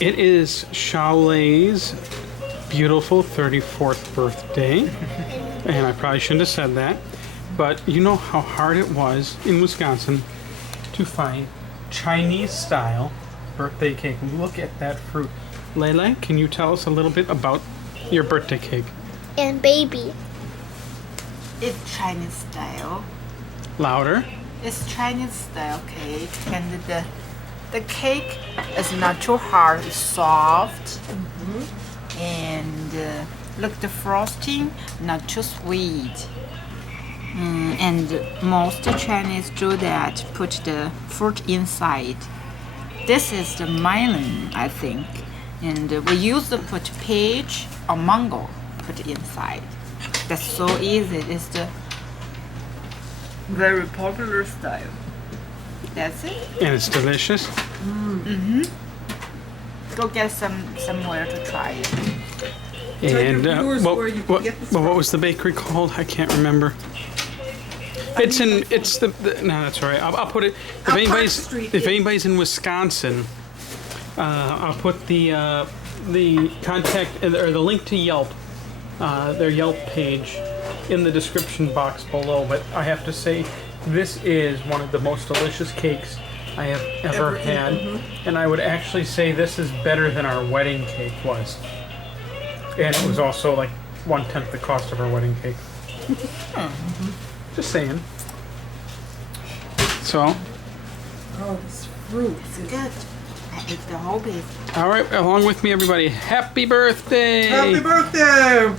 It is Xiaolei's beautiful 34th birthday. And I probably shouldn't have said that. But you know how hard it was in Wisconsin to find Chinese-style birthday cake. Look at that fruit. Layla, can you tell us a little bit about your birthday cake? And baby. It's Chinese style. Louder. It's Chinese style cake, and the cake is not too hard, it's soft, and look, the frosting not too sweet. And most Chinese do that, put the fruit inside. This is the melon, I think, and we used to put peach or mango put inside. That's so easy. It's the very popular style. That's it. And it's delicious. Go get somewhere to try it. And viewers where you can get this what was the bakery called? I can't remember. It's no, that's all right. I'll put it. If anybody's in Wisconsin, I'll put the contact or the link to Yelp, their Yelp page, in the description box below. But I have to say, this is one of the most delicious cakes I have ever had, and I would actually say this is better than our wedding cake was. And it was also like 1/10 the cost of our wedding cake. Just saying. So. Oh, this fruit is Good. I ate the whole piece. All right, along with me, everybody. Happy birthday! Happy birthday!